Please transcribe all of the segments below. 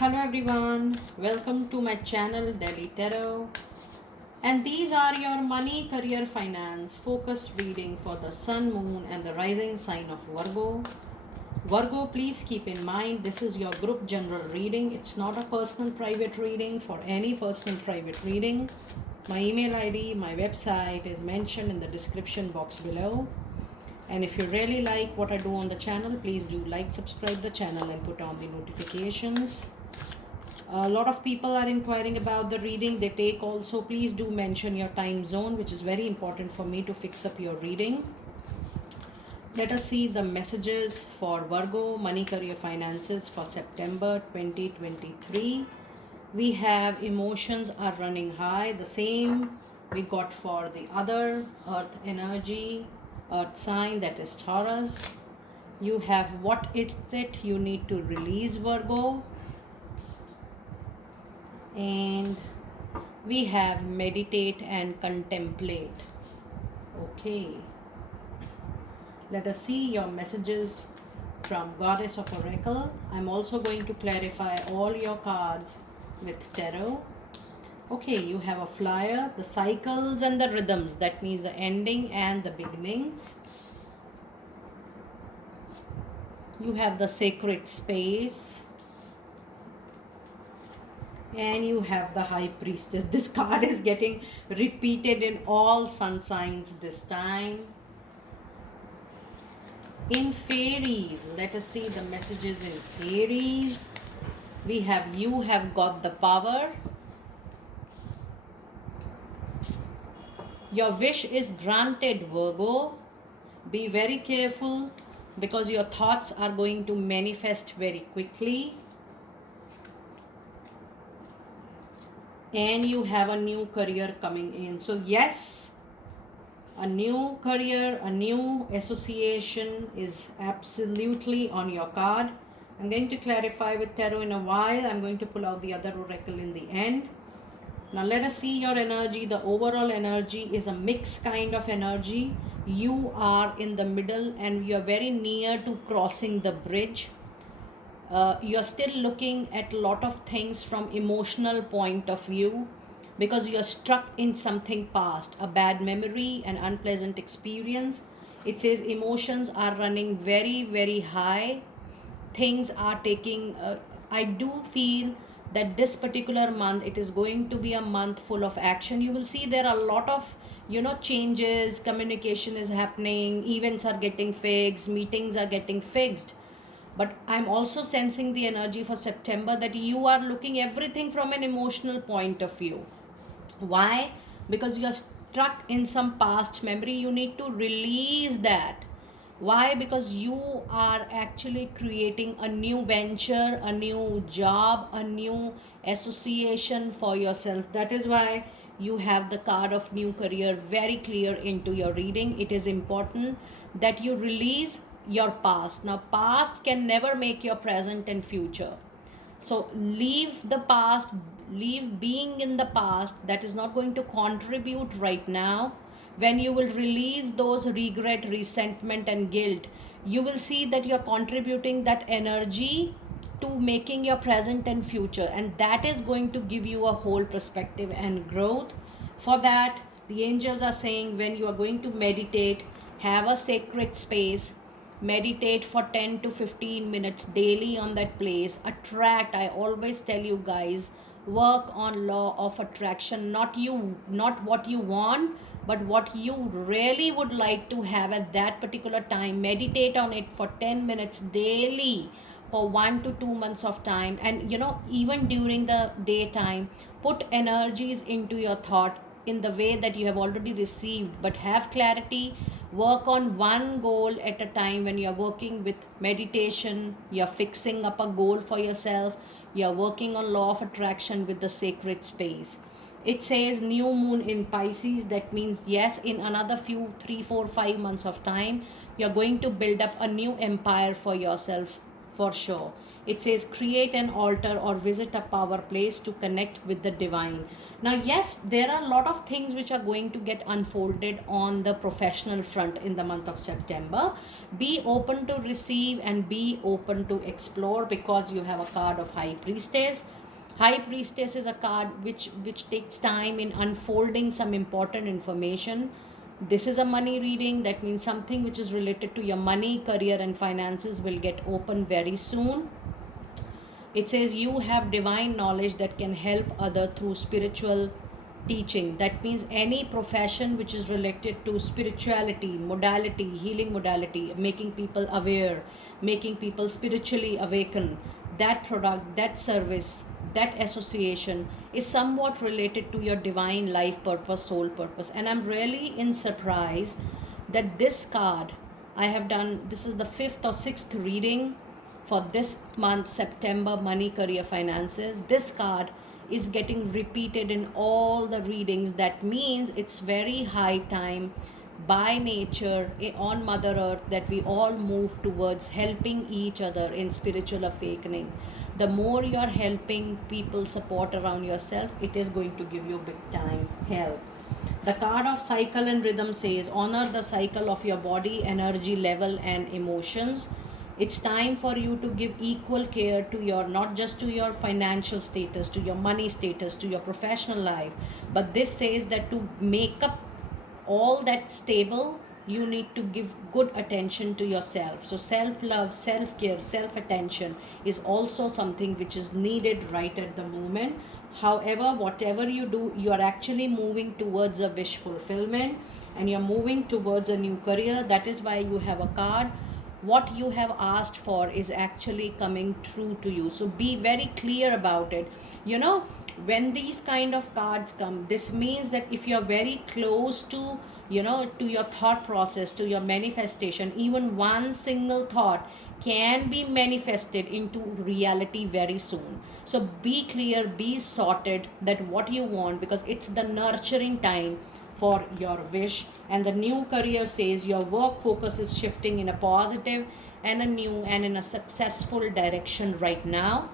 Hello everyone, welcome to my channel Daily Tarot, and these are your money, career, finance focused reading for the sun, moon and the rising sign of Virgo. Virgo, please keep in mind this is your group general reading. It's not a personal private reading. For any personal private reading, my email ID, my website is mentioned in the description box below. And if you really like what I do on the channel, please do like, subscribe the channel and put on the notifications. A lot of people are inquiring about the reading they take also. Please do mention your time zone, which is very important for me to fix up your reading. Let us see the messages for Virgo money, career, finances for September 2023. We have emotions are running high. The same we got for the other earth energy, earth sign, that is Taurus. You have what is it you need to release, Virgo. And we have meditate and contemplate. Okay, let us see your messages from Goddess of Oracle. I'm also going to clarify all your cards with tarot. Okay, you have a flyer, the cycles and the rhythms, that means the ending and the beginnings. You have the sacred space, and you have the high priestess. This card is getting repeated in all sun signs this time. In fairies, let us see the messages in fairies. We have you have got the power. Your wish is granted, Virgo. Be very careful because your thoughts are going to manifest very quickly. And you have a new career coming in. So yes, a new career, a new association is absolutely on your card. I'm going to clarify with tarot in a while. I'm going to pull out the other oracle in the end. Now let us see your energy. The overall energy is a mixed kind of energy. You are in the middle and you are very near to crossing the bridge. You are still looking at a lot of things from emotional point of view because you are stuck in something past, a bad memory, an unpleasant experience. It says emotions are running very, very high. Things are taking, I do feel that this particular month, it is going to be a month full of action. You will see there are a lot of, changes, communication is happening, events are getting fixed, meetings are getting fixed. But I'm also sensing the energy for September that you are looking everything from an emotional point of view. Why? Because you are stuck in some past memory. You need to release that. Why? Because you are actually creating a new venture, a new job, a new association for yourself. That is why you have the card of new career very clear into your reading. It is important that you release your past. Now, past can never make your present and future. So leave the past, leave being in the past. That is not going to contribute right now. When you will release those regret, resentment and guilt, you will see that you are contributing that energy to making your present and future, and that is going to give you a whole perspective and growth. For that, the angels are saying when you are going to meditate, have a sacred space, meditate for 10 to 15 minutes daily on that place. Attract, I always tell you guys, work on law of attraction. Not what you want, but what you really would like to have at that particular time. Meditate on it for 10 minutes daily for 1 to 2 months of time. And even during the daytime, put energies into your thought in the way that you have already received, but have clarity. Work on one goal at a time. When you're working with meditation, you're fixing up a goal for yourself, you're working on law of attraction with the sacred space. It says new moon in Pisces. That means yes, in another few 3 4 5 months of time, you're going to build up a new empire for yourself, for sure. It says create an altar or visit a power place to connect with the divine. Now yes, there are a lot of things which are going to get unfolded on the professional front in the month of September. Be open to receive and be open to explore, because you have a card of high priestess. High priestess is a card which takes time in unfolding some important information. This is a money reading. That means something which is related to your money, career, and finances will get open very soon. It says you have divine knowledge that can help other through spiritual teaching. That means any profession which is related to spirituality, modality, healing modality, making people aware, making people spiritually awaken, that product, that service, that association is somewhat related to your divine life purpose, soul purpose. And I'm really in surprise that this card I have done, this is the fifth or sixth reading for this month, September, money, career, finances. This card is getting repeated in all the readings. That means it's very high time by nature on Mother Earth that we all move towards helping each other in spiritual awakening. The more you are helping people support around yourself, it is going to give you big time help. The card of cycle and rhythm says honor the cycle of your body, energy level, and emotions. It's time for you to give equal care to your, not just to your financial status, to your money status, to your professional life, but this says that to make up all that stable, you need to give good attention to yourself. So self love, self care, self attention is also something which is needed right at the moment. However, whatever you do, you are actually moving towards a wish fulfillment, and you're moving towards a new career. That is why you have a card. What you have asked for is actually coming true to you, so be very clear about it. When these kind of cards come, this means that if you're very close to to your thought process, to your manifestation, even one single thought can be manifested into reality very soon. So be clear, be sorted that what you want, because it's the nurturing time for your wish. And the new career says your work focus is shifting in a positive and a new and in a successful direction right now.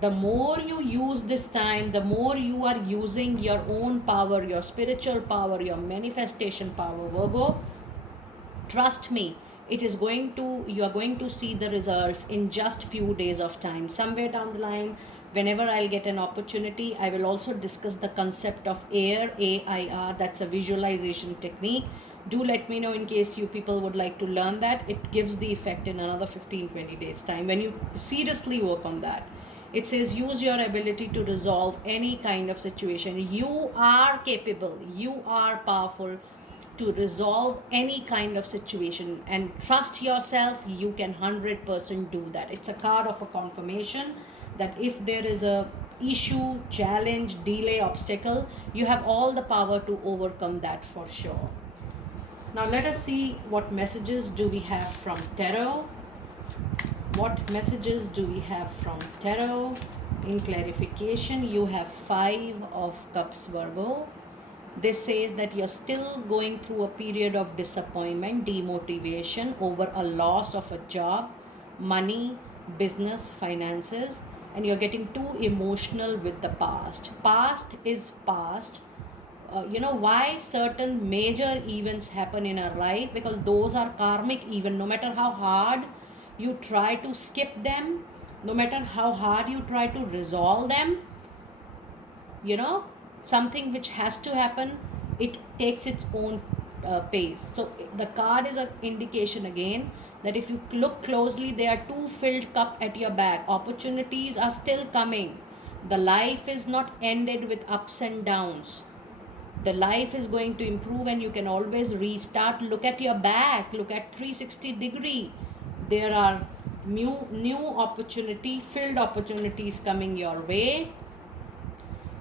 The more you use this time, the more you are using your own power, your spiritual power, your manifestation power, Virgo. Trust me, it is going to, you are going to see the results in just few days of time. Somewhere down the line, whenever I'll get an opportunity, I will also discuss the concept of AIR, AIR. That's a visualization technique. Do let me know in case you people would like to learn that. It gives the effect in another 15-20 days time when you seriously work on that. It says use your ability to resolve any kind of situation. You are capable, you are powerful to resolve any kind of situation, and trust yourself, you can 100% do that. It's a card of a confirmation that if there is a issue, challenge, delay, obstacle, you have all the power to overcome that for sure. Now let us see what messages do we have from tarot. What messages do we have from tarot? In clarification, you have 5 of Cups, Virgo. This says that you're still going through a period of disappointment, demotivation over a loss of a job, money, business, finances, and you're getting too emotional with the past. Past is past. Why certain major events happen in our life? Because those are karmic events. No matter how hard you try to skip them, no matter how hard you try to resolve them, something which has to happen, it takes its own pace. So the card is an indication again that if you look closely, there are 2 filled cup at your back. Opportunities are still coming. The life is not ended with ups and downs. The life is going to improve and you can always restart. Look at your back, look at 360 degree. There are new opportunity, filled opportunities coming your way.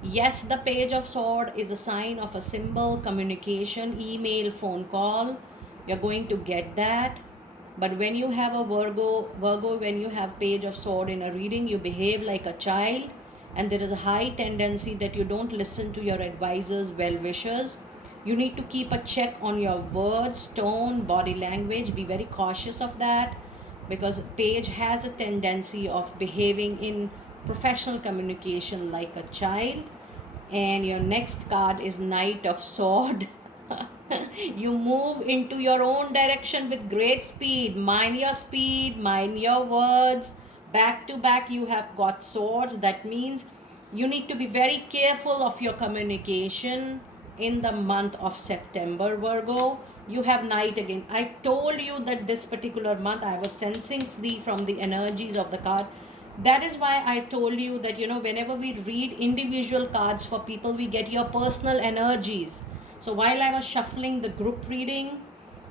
Yes, the Page of Sword is a sign of a symbol, communication, email, phone call. You're going to get that. But when you have a Virgo, when you have Page of Sword in a reading, you behave like a child, and there is a high tendency that you don't listen to your advisors, well-wishers. You need to keep a check on your words, tone, body language. Be very cautious of that. because page has a tendency of behaving in professional communication like a child. And your next card is Knight of Sword. You move into your own direction with great speed. Mind your speed, mind your words. Back to back, you have got swords. That means you need to be very careful of your communication in the month of September, Virgo. You have Knight again. I told you that this particular month I was sensing from the energies of the card. That is why I told you that, whenever we read individual cards for people, we get your personal energies. So while I was shuffling the group reading,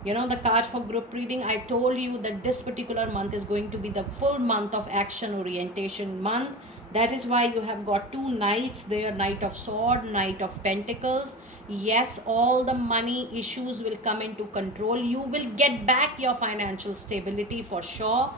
the card for group reading, I told you that this particular month is going to be the full month of action orientation month. That is why you have got two knights there, Knight of Sword, Knight of Pentacles. Yes, all the money issues will come into control. You will get back your financial stability for sure.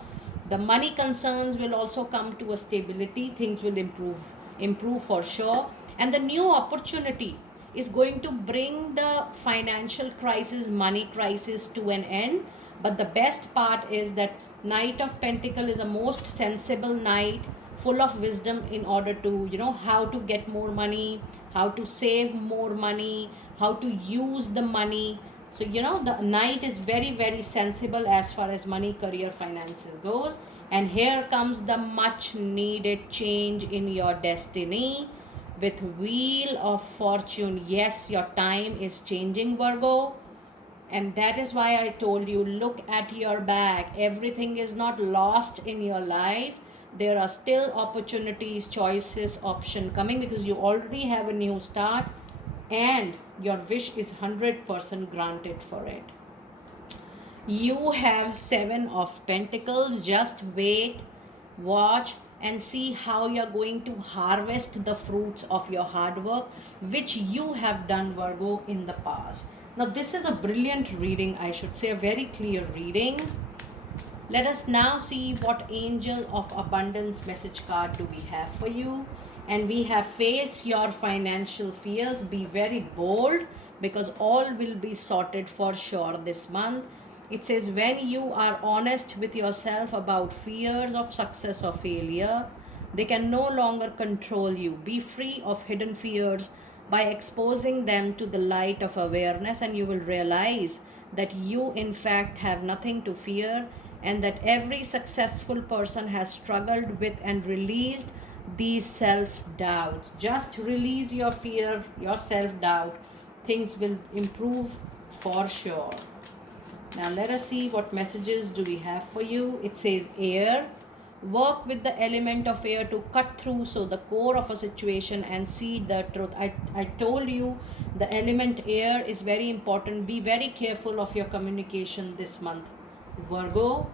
The money concerns will also come to a stability. Things will improve for sure. And the new opportunity is going to bring the financial crisis, money crisis to an end. But the best part is that Knight of Pentacle is a most sensible knight, full of wisdom in order to, how to get more money, how to save more money, how to use the money. So, the knight is very, very sensible as far as money, career, finances goes. And here comes the much needed change in your destiny with Wheel of Fortune. Yes, your time is changing, Virgo. And that is why I told you, look at your back. Everything is not lost in your life. There are still opportunities, choices, option coming, because you already have a new start and your wish is 100% granted for it. You have Seven of Pentacles. Just wait, watch, and see how you're going to harvest the fruits of your hard work, which you have done, Virgo, in the past. Now, this is a brilliant reading, I should say, a very clear reading. Let us now see what Angel of Abundance message card do we have for you. And we have face your financial fears. Be very bold, because all will be sorted for sure this month. It says, when you are honest with yourself about fears of success or failure, they can no longer control you. Be free of hidden fears by exposing them to the light of awareness, and you will realize that you in fact have nothing to fear, and that every successful person has struggled with and released these self-doubts. Just release your fear, your self-doubt. Things will improve for sure. Now let us see what messages do we have for you. It says air. Work with the element of air to cut through so the core of a situation and see the truth. I told you the element air is very important. Be very careful of your communication this month, Virgo.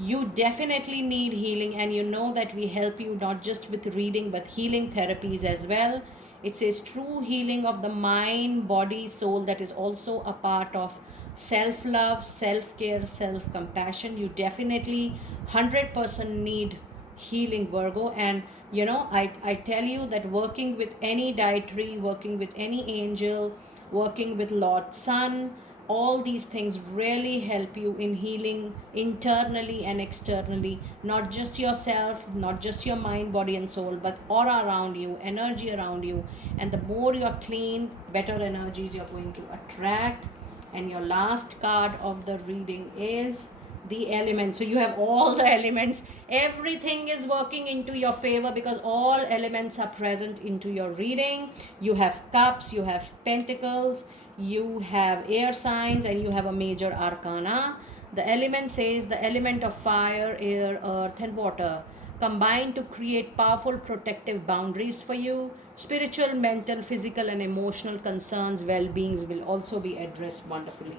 You definitely need healing, and you know that we help you not just with reading but healing therapies as well. It says true healing of the mind, body, soul. That is also a part of self-love, self-care, self-compassion. You definitely 100% need healing, Virgo. And I tell you that working with any dietary, working with any angel, working with Lord Sun, all these things really help you in healing internally and externally, not just yourself, not just your mind, body and soul, but aura around you, energy around you. And the more you're clean, better energies you're going to attract. And your last card of the reading is the elements. So you have all the elements. Everything is working into your favor because all elements are present into your reading. You have cups, you have pentacles, you have air signs, and you have a major arcana. The element says the element of fire, air, earth and water combine to create powerful protective boundaries for you. Spiritual, mental, physical and emotional concerns, well-beings will also be addressed wonderfully.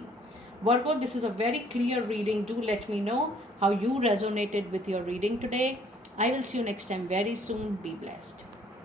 Virgo, this is a very clear reading. Do let me know how you resonated with your reading today. I will see you next time very soon. Be blessed.